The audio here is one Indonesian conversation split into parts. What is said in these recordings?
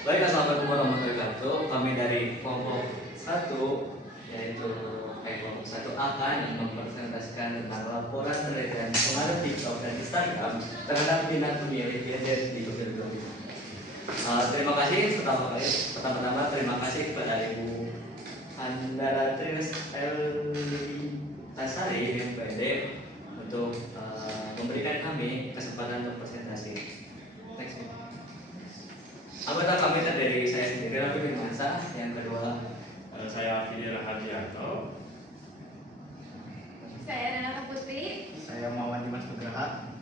Baik, assalamualaikum warahmatullahi wabarakatuh. Kami dari kelompok satu, yaitu kelompok satu akan mempresentasikan tentang laporan penelitian pengaruh TikTok dan Instagram terhadap minat pemilih gadget di 2025. Terima kasih pertama-tama terima kasih kepada Ibu Andara Trinis Tasari MPD untuk memberikan kami kesempatan untuk presentasi. Next. Anggota kami terdiri saya sendiri, Rafi Firmansyah. Yang kedua, saya Fidira Hadianto. Saya Renata Putri. Saya Muhammad Dimas Nugraha.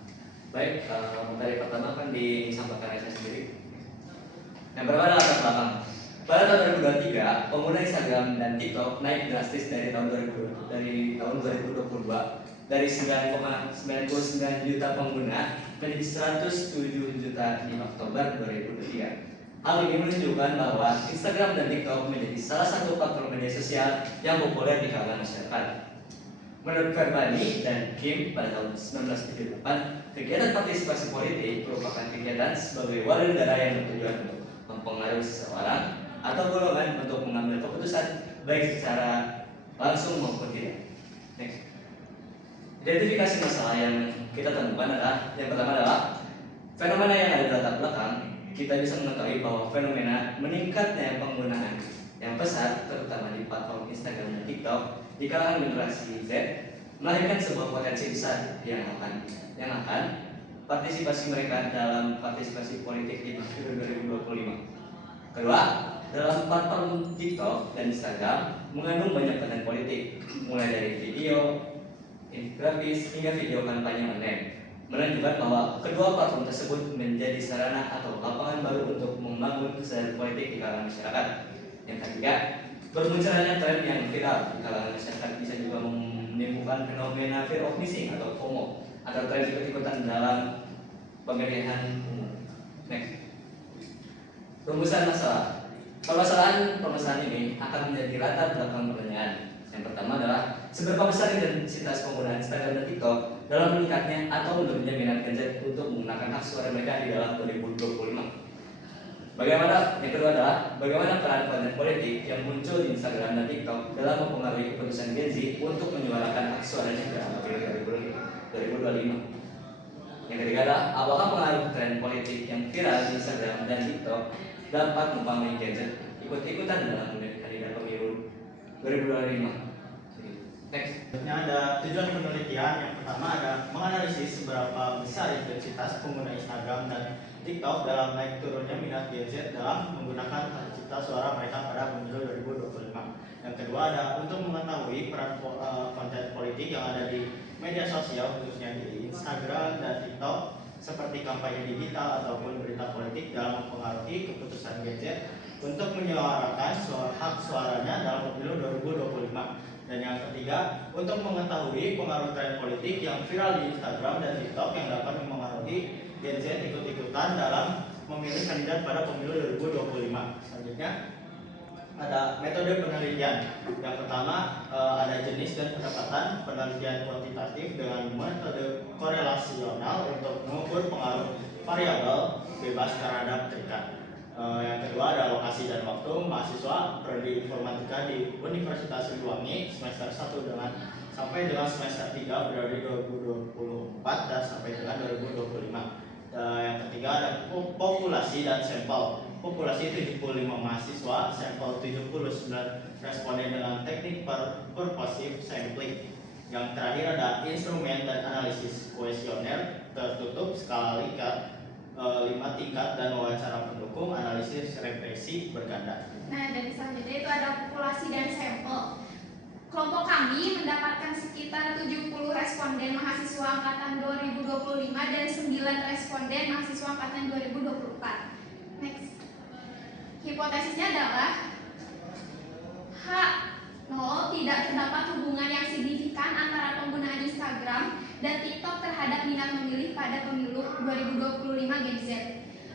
Baik, materi pertama akan disampaikan oleh saya sendiri. Yang pertama adalah latar belakang. Pada tahun 2023, pengguna Instagram dan TikTok naik drastis dari tahun 2022 dari 9,99 juta pengguna menjadi 107 juta di Oktober 2023. Hal ini menunjukkan bahwa Instagram dan TikTok menjadi salah satu platform media sosial yang populer di kalangan masyarakat. Menurut Verbani dan Kim pada tahun 1978, kegiatan partisipasi politik merupakan kegiatan sebagai warga negara yang bertujuan untuk mempengaruhi seseorang atau golongan untuk mengambil keputusan baik secara langsung maupun tidak. Next. Identifikasi masalah yang kita temukan adalah yang pertama adalah fenomena yang ada di latar belakang. Kita bisa mengetahui bahwa fenomena meningkatnya penggunaan yang besar terutama di platform Instagram dan TikTok di kalangan generasi Z melahirkan sebuah potensi besar yang akan partisipasi mereka dalam partisipasi politik di pemilu 2025. Kedua, dalam platform TikTok dan Instagram mengandung banyak konten politik, mulai dari video, infografis hingga video kampanye online, menunjukkan bahwa kedua platform tersebut menjadi sarana atau lapangan baru untuk membangun kesadaran politik di kalangan masyarakat. Yang ketiga, bermunculannya tren yang viral di kalangan masyarakat bisa juga menimbulkan fenomena fear of missing atau FOMO atau tren ikut-ikutan dalam pemilihan umum. Next. Rumusan masalah. Permasalahan ini akan menjadi latar belakang pertanyaan. Yang pertama adalah seberapa besar intensitas penggunaan Instagram dan TikTok dalam meningkatnya atau menurunnya minat Gen Z untuk menggunakan hak suara mereka di dalam 2025. Yang kedua adalah bagaimana peran konten politik yang muncul di Instagram dan TikTok dalam mempengaruhi keputusan Gen Z untuk menyuarakan hak suaranya dalam pemilu 2025. Yang ketiga adalah apakah pengaruh tren politik yang viral di Instagram dan TikTok dapat mempengaruhi Gen Z ikut-ikutan dalam kandidat pemilu 2025. Next. Ada tujuan penelitian. Yang pertama ada menganalisis seberapa besar intensitas pengguna Instagram dan TikTok dalam naik turunnya minat Gen Z dalam menggunakan hak cipta suara mereka pada pemilu 2025. Yang kedua ada untuk mengetahui peran konten politik yang ada di media sosial khususnya di Instagram dan TikTok seperti kampanye digital ataupun berita politik dalam mempengaruhi keputusan Gen Z untuk menyuarakan hak suaranya dalam pemilu 2025. Dan yang ketiga, untuk mengetahui pengaruh tren politik yang viral di Instagram dan TikTok yang dapat mempengaruhi Gen Z ikut-ikutan dalam memilih kandidat pada pemilu 2025. Selanjutnya, ada metode penelitian. Yang pertama, ada jenis dan pendekatan penelitian kuantitatif dengan metode korelasional untuk mengukur pengaruh variabel bebas terhadap terikat. Yang kedua ada lokasi dan waktu. Mahasiswa prodi informatika di Universitas Siliwangi semester 1 sampai dengan semester 3 periode 2024 dan sampai dengan 2025. Yang ketiga ada populasi dan sampel. Populasi 75 mahasiswa, sampel 79 responden dengan teknik purposive sampling. Yang terakhir ada instrumen dan analisis kuesioner tertutup skala Likert 5 tingkat dan wawancara pendukung analisis represi berganda. Nah, dan selanjutnya itu ada populasi dan sampel. Kelompok kami mendapatkan sekitar 70 responden mahasiswa angkatan 2025 dan 9 responden mahasiswa angkatan 2024. Next. Hipotesisnya adalah H0 tidak terdapat hubungan yang signifikan antara penggunaan Instagram dan TikTok terhadap minat memilih pada pemilu 2025 Gen Z.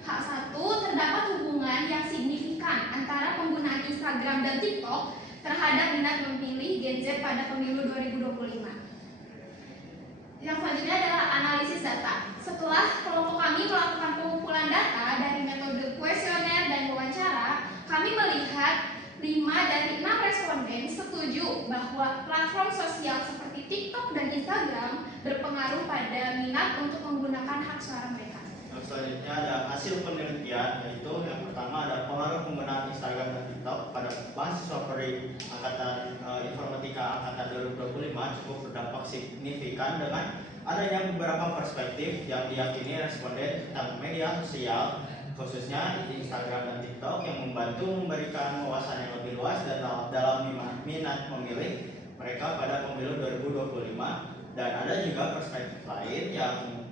H1 terdapat hubungan yang signifikan antara penggunaan Instagram dan TikTok terhadap minat memilih Gen Z pada pemilu 2025. Yang selanjutnya adalah analisis data. Setelah kelompok kami melakukan pengumpulan data dari metode kuesioner dan wawancara bahwa platform sosial seperti TikTok dan Instagram berpengaruh pada minat untuk menggunakan hak suara mereka. Selanjutnya ada hasil penelitian, yaitu yang pertama ada pengaruh penggunaan Instagram dan TikTok pada mahasiswa prodi angkatan informatika angkatan 2025 cukup berdampak signifikan dengan adanya beberapa perspektif yang diyakini responden tentang media sosial khususnya di Instagram dan TikTok yang membantu memberikan wawasan yang lebih luas dan dalam minat memilih mereka pada pemilu 2025. Dan ada juga perspektif lain yang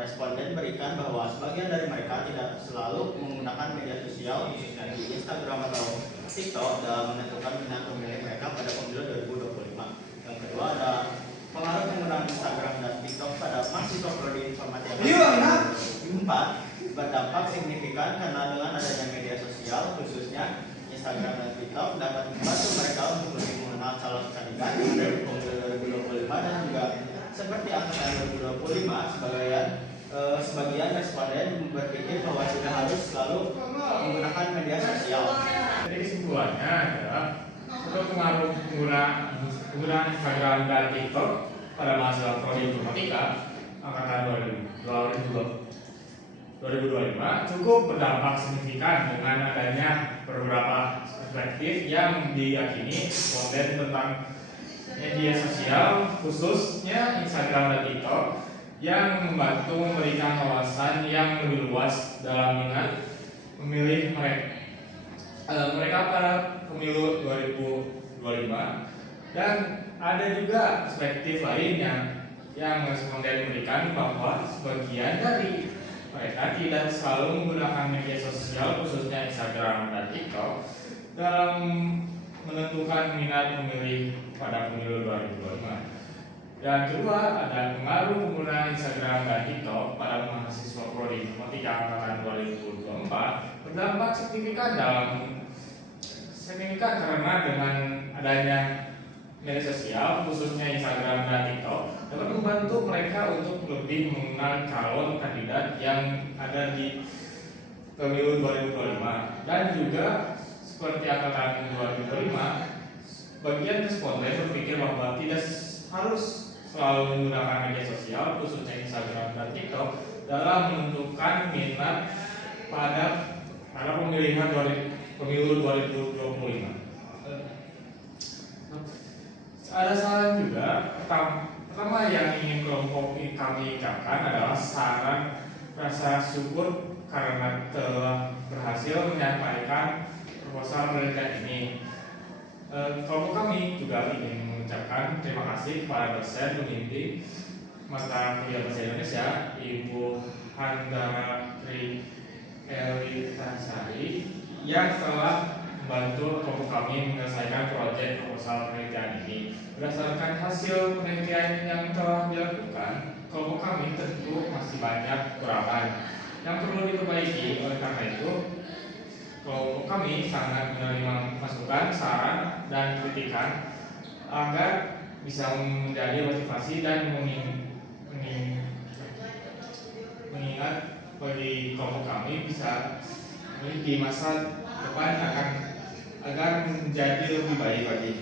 responden berikan bahwa sebagian dari mereka tidak selalu menggunakan media sosial khususnya di Instagram atau TikTok dalam menentukan minat pemilih mereka pada pemilu 2025. Yang kedua ada pengaruh penggunaan Instagram dan TikTok pada mahasiswa prodi informatika 2024 berdampak signifikan karena dengan adanya media sosial khususnya Instagram dan TikTok dapat membantu mereka untuk lebih mengenal calon kandidat dari pemilu 2025 dan juga seperti angkatan 2025 sebagian responden berpikir bahwa tidak harus selalu menggunakan media sosial. Jadi kesimpulannya adalah untuk pengaruh penggunaan Instagram dan TikTok pada mahasiswa prodi informatika angkatan 2025 cukup berdampak signifikan dengan adanya beberapa perspektif yang diyakini responden tentang media sosial khususnya Instagram dan TikTok yang membantu memberikan wawasan yang lebih luas dalam minat memilih mereka pada pemilu 2025. Dan ada juga perspektif lainnya yang responden memberikan bahwa sebagian dari mereka tidak selalu menggunakan media sosial khususnya Instagram dan TikTok dalam menentukan minat pemilih pada pemilu 2025. Dan kedua, ada pengaruh penggunaan Instagram dan TikTok pada mahasiswa prodi informatika angkatan 2024 berdampak signifikan karena dengan adanya media sosial khususnya Instagram dan TikTok dapat membantu mereka untuk lebih mengenal calon kandidat yang ada di pemilu 2025. Dan juga seperti angkatan 2025, bagian responden berpikir bahwa tidak harus selalu menggunakan media sosial khususnya Instagram dan TikTok dalam menentukan minat pada pemilihan pemilu 2025. Ada saran juga. Pertama yang ingin kelompok kami ucapkan adalah saran rasa syukur karena telah berhasil menyampaikan proposal penelitian ini. Kelompok kami juga ingin mengucapkan terima kasih kepada dosen pembimbing mata kuliah bahasa Indonesia Ibu Handara Tri Elitasari yang telah membantu kelompok kami menyelesaikan proyek proposal penelitian ini. Berdasarkan hasil penelitian yang telah dilakukan, kelompok kami tentu masih banyak kekurangan yang perlu diperbaiki. Oleh karena itu, kelompok kami sangat menerima masukan, saran, dan kritikan agar bisa menjadi motivasi dan mengingat bagi kelompok kami bisa di masa depan agar menjadi lebih baik lagi.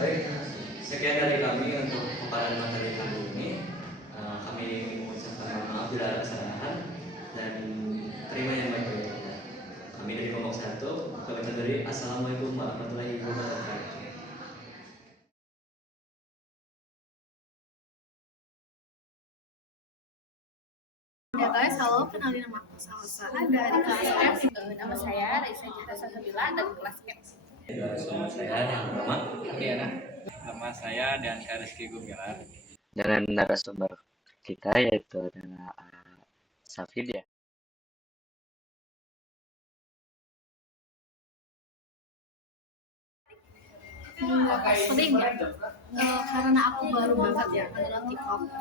Baik, sekian dari kami untuk paparan materi kali ini. Kami mengucapkan maaf bila ada kesalahan dan terima yang baik-baik. Kami dari kelompok 1, kami dari Assalamualaikum warahmatullahi wabarakatuh. Ya guys, halo, kenalin nama aku Salsa dari kelas F. Nama saya Raisa Jahra Salsabila dari kelas F. Nama saya yang pertama, Ariana. Nama saya Diansyah Rizky Gumilar. Dengan narasumber kita yaitu adalah Safid ya. Sering ya, karena aku baru banget ya kenal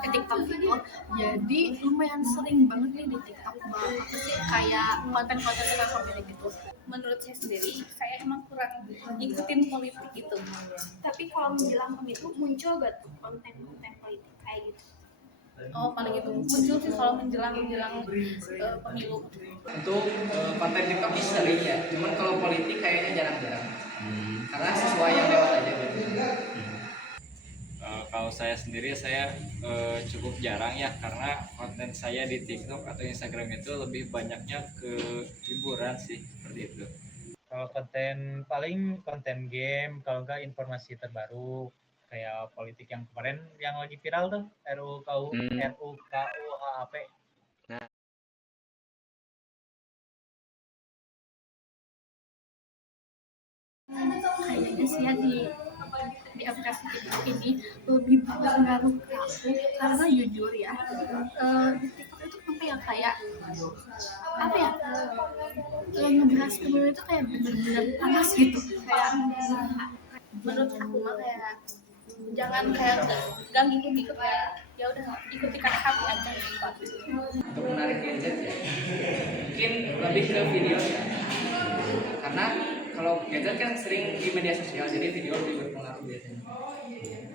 TikTok itu, jadi lumayan sering banget nih di TikTok apa sih kayak konten-konten tentang pemilik gitu. Menurut saya sendiri, saya emang kurang ngikutin politik gitu. Tapi kalau menjelang pemilu muncul gak tuh konten-konten politik kayak gitu? Oh, paling itu muncul sih kalau menjelang pemilu. Untuk konten TikTok sih sering ya, cuman kalau politik kayaknya jarang-jarang. Karena sesuai yang lewat aja gitu. Kalau saya sendiri saya cukup jarang ya, karena konten saya di TikTok atau Instagram itu lebih banyaknya ke hiburan sih, seperti itu. Kalau konten paling konten game, kalau enggak informasi terbaru kayak politik yang kemarin yang lagi viral tuh RUKUHP. Nah, Kayaknya sih ya di aplikasi TikTok ini lebih berpengaruh ke aku karena jujur ya di TikTok itu sampai yang kayak apa ya ngebahas pemilu itu kayak bener-bener panas gitu kayak Menurut aku mah kayak jangan kayak gak ngikut kayak ya udah ikuti kata hati aja gitu. Untuk menarik gadget ya, mungkin lebih ke video ya. Karena kalau gadget kan sering di media sosial, jadi video lebih berpengaruh biasanya.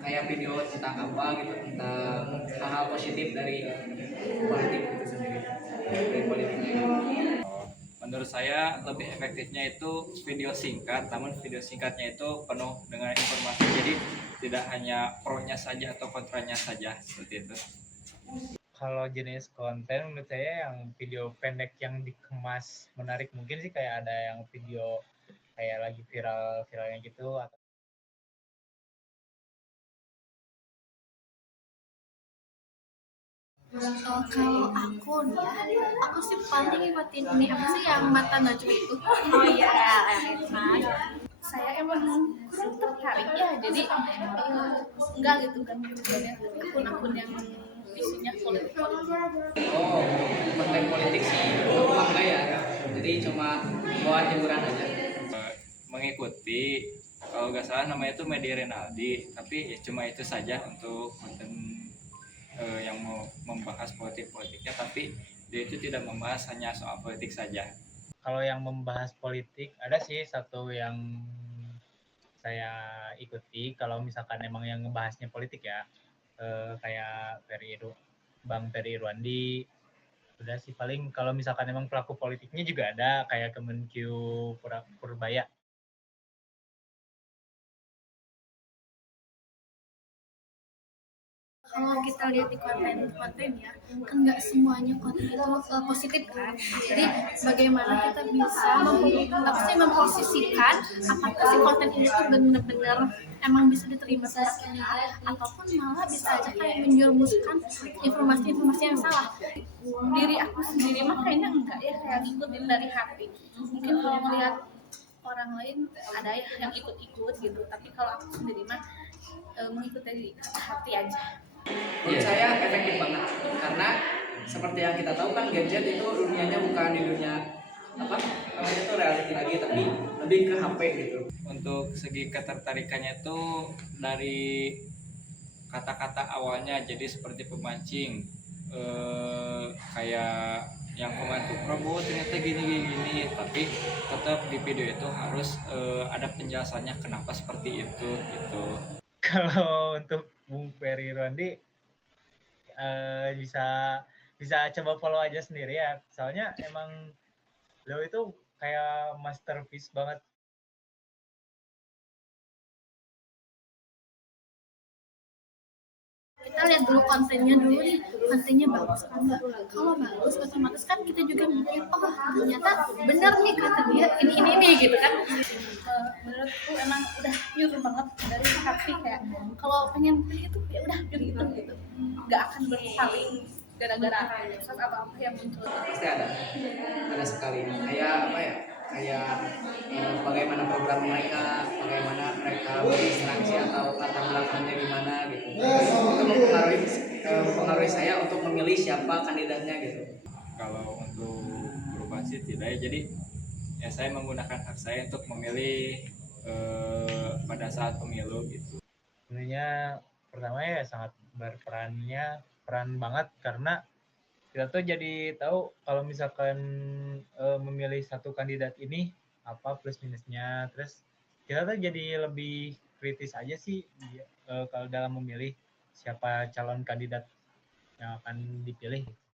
Kayak video tentang apa gitu, tentang hal-hal positif dari politik itu sendiri, dari politiknya. Menurut saya lebih efektifnya itu video singkat, namun video singkatnya itu penuh dengan informasi, jadi tidak hanya pro-nya saja atau kontranya saja, seperti itu. Kalau jenis konten menurut saya yang video pendek yang dikemas menarik mungkin sih kayak ada yang video kayak lagi viralnya gitu atau kalau aku nih ya aku sih paling ngikutin ini apa sih yang mata najwa itu oh iya nah Saya emang kurang tertarik ya, jadi enggak gitu kan akun-akun yang isinya politik. Oh, konten politik sih gampang lah ya, jadi cuma buat hiburan aja. Mengikuti, kalau nggak salah namanya itu Media Renaldi, tapi ya cuma itu saja untuk konten yang mau membahas politiknya, tapi dia itu tidak membahas hanya soal politik saja. kalau yang membahas politik ada sih satu yang saya ikuti kalau misalkan emang yang ngebahasnya politik ya kayak Bang Ferry Irwandi. Udah sih paling kalau misalkan emang pelaku politiknya juga ada kayak Kemenkyu Purbaya. kalau kita lihat di konten ya kan nggak semuanya konten itu positif kan jadi bagaimana kita bisa memposisikan apakah si konten ini tuh benar-benar emang bisa diterima sama kita ataupun malah bisa aja kayak menjerumuskan informasi-informasi yang salah. Diri aku sendiri mah kayaknya enggak ya, kayak ngikutin dari hati. Mungkin kalau melihat orang lain ada ya yang ikut-ikut gitu, tapi kalau aku sendiri mah mengikuti dari hati aja. Menurut saya efektif banget, karena seperti yang kita tahu kan gadget itu dunianya bukan di dunia apa namanya itu reality lagi, tapi lebih ke HP gitu. Untuk segi ketertarikannya itu dari kata-kata awalnya, jadi seperti pemancing, kayak yang komen tuh Prabowo ternyata gini, tapi tetap di video itu harus ada penjelasannya kenapa seperti itu gitu. Kalau untuk Bung Ferry Irwandi bisa bisa coba follow aja sendiri ya. Soalnya emang beliau itu kayak masterpiece banget. Kita lihat dulu kontennya dulu nih kontennya bagus apa enggak kalau bagus otomatis kan kita juga mikir oh ternyata benar nih kata dia ini gitu kan. Menurutku emang udah pure banget dari hati, kayak kalau pengen pilih itu ya udah pilih itu gitu, nggak akan berpaling gara-gara medsos atau apa yang muncul. Pasti ada sekali, kayak apa ya, kayak bagaimana program mereka, bagaimana mereka berinteraksi atau latar belakangnya gimana gitu, itu mempengaruhi saya untuk memilih siapa kandidatnya gitu. Kalau untuk perubahan sih tidak ya, jadi ya saya menggunakan hak saya untuk memilih pada saat pemilu gitu. Sebenarnya pertama ya sangat peran banget karena kita tuh jadi tahu kalau misalkan memilih satu kandidat ini apa plus minusnya, terus kita tuh jadi lebih kritis aja sih kalau dalam memilih siapa calon kandidat yang akan dipilih.